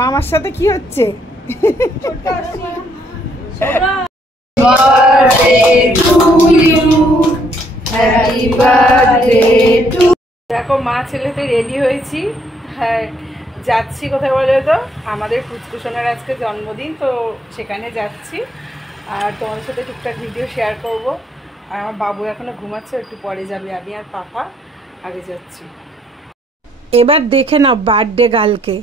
মামার সাথে কি হচ্ছে? দেখো মা ছেলেতে রেডি হয়েছি। হ্যাঁ, যাচ্ছি কোথায় বলে তো, আমাদের পুচকুসোনার আজকে জন্মদিন, তো সেখানে যাচ্ছি। আর তোমাদের সাথে টুকটাক ভিডিও শেয়ার করব। আর আমার বাবু এখনো ঘুমাচ্ছে, একটু পরে যাবে, আমি আর পাপা আগে যাচ্ছি। এবার দেখে নাও বার্থডে গার্লকে,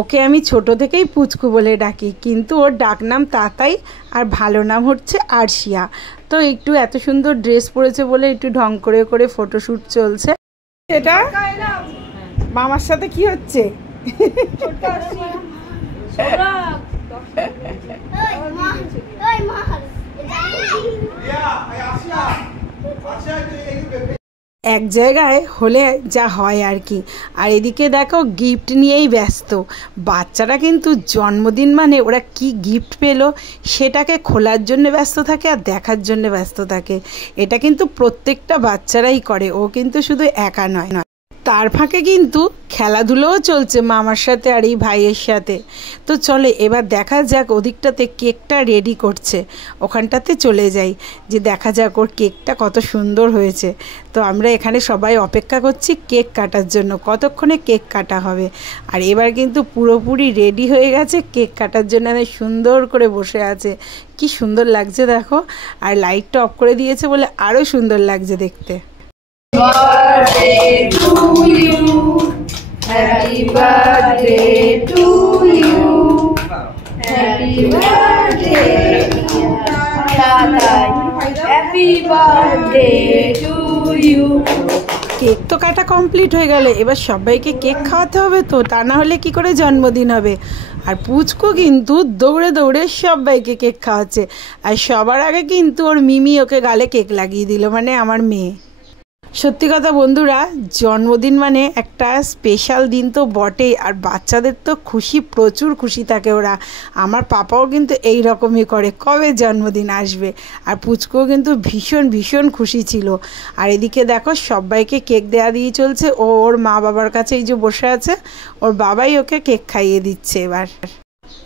ওকে আমি ছোট থেকেই পুচকু বলে ডাকি, কিন্তু ওর ডাকনাম তাতাই আর ভালো নাম হচ্ছে আরশিয়া। তো একটু এত সুন্দর ড্রেস পরেছে বলে একটু ঢং করে করে ফটোশ্যুট চলছে। এটা মামার সাথে কি হচ্ছে? এক জায়গায় হলে যা হয় আর কি। আর এদিকে দেখো গিফট নিয়েই ব্যস্ত বাচ্চারা, কিন্তু জন্মদিন মানে ওরা কি গিফট পেলো সেটাকে খোলার জন্য ব্যস্ত থাকে আর দেখার জন্য ব্যস্ত থাকে। এটা কিন্তু প্রত্যেকটা বাচ্চারাই করে, ও কিন্তু শুধু একা নয়। তার ফাঁকে কিন্তু খেলাধুলোও চলছে মামার সাথে আর এই ভাইয়ের সাথে। তো চলে এবার দেখা যাক, ওদিকটাতে কেকটা রেডি করছে, ওখানটাতে চলে যাই, যে দেখা যাক ওর কেকটা কত সুন্দর হয়েছে। তো আমরা এখানে সবাই অপেক্ষা করছি কেক কাটার জন্য, কতক্ষণে কেক কাটা হবে। আর এবার কিন্তু পুরোপুরি রেডি হয়ে গেছে কেক কাটার জন্য, আমি সুন্দর করে বসে আছে, কি সুন্দর লাগছে দেখো। আর লাইটটা অফ করে দিয়েছে বলে আরও সুন্দর লাগছে দেখতে। Birthday to you, happy birthday to you, happy birthday, happy birthday to you. Cake তো কাটা কমপ্লিট হয়ে গেল, এবার সবাইকে কেক খাওয়াতে হবে, তো তা না হলে কি করে জন্মদিন হবে। আর পুচকু কিন্তু দৌড়ে দৌড়ে সবাইকে কেক খাওয়াচ্ছে, আর সবার আগে কিন্তু ওর মিমি ওকে গালে কেক লাগিয়ে দিল, মানে আমার মেয়ে। সত্যি কথা বন্ধুরা, জন্মদিন মানে একটা স্পেশাল দিন তো বটেই, আর বাচ্চাদের তো খুশি, প্রচুর খুশি থাকে ওরা। আমার পাপাও কিন্তু এই রকমই করে, কবে জন্মদিন আসবে। আর পুচকুও কিন্তু ভীষণ ভীষণ খুশি ছিল। আর এদিকে দেখো সবাইকে কেক দেওয়া দিয়ে চলছে, ও ওর মা বাবার কাছে এই যে বসে আছে, ওর বাবাই ওকে কেক খাইয়ে দিচ্ছে। এবার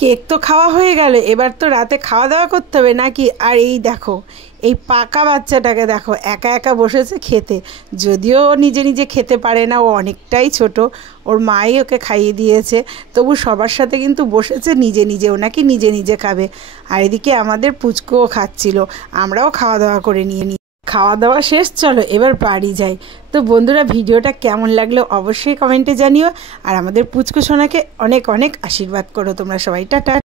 কেক তো খাওয়া হয়ে গেল, এবার তো রাতে খাওয়া দাওয়া করতে হবে নাকি। আর এই দেখো এই পাকা বাচ্চাটাকে দেখো একা একা বসেছে খেতে, যদিও ও নিজে নিজে খেতে পারে না, ও অনেকটাই ছোট, ওর মাই ওকে খাইয়ে দিয়েছে, তবু সবার সাথে কিন্তু বসেছে নিজে নিজে, ও নাকি নিজে নিজে খাবে। আর এদিকে আমাদের পুচকুও খাচ্ছিল, আমরাও খাওয়া দাওয়া করে নিয়ে খাওয়া দাওয়া শেষ, চলো এবার বাড়ি যাই। তো বন্ধুরা ভিডিওটা কেমন লাগলো অবশ্যই কমেন্টে জানিও, আর আমাদের পুচকু সোনাকে অনেক অনেক আশীর্বাদ করো তোমরা সবাই। টাটা।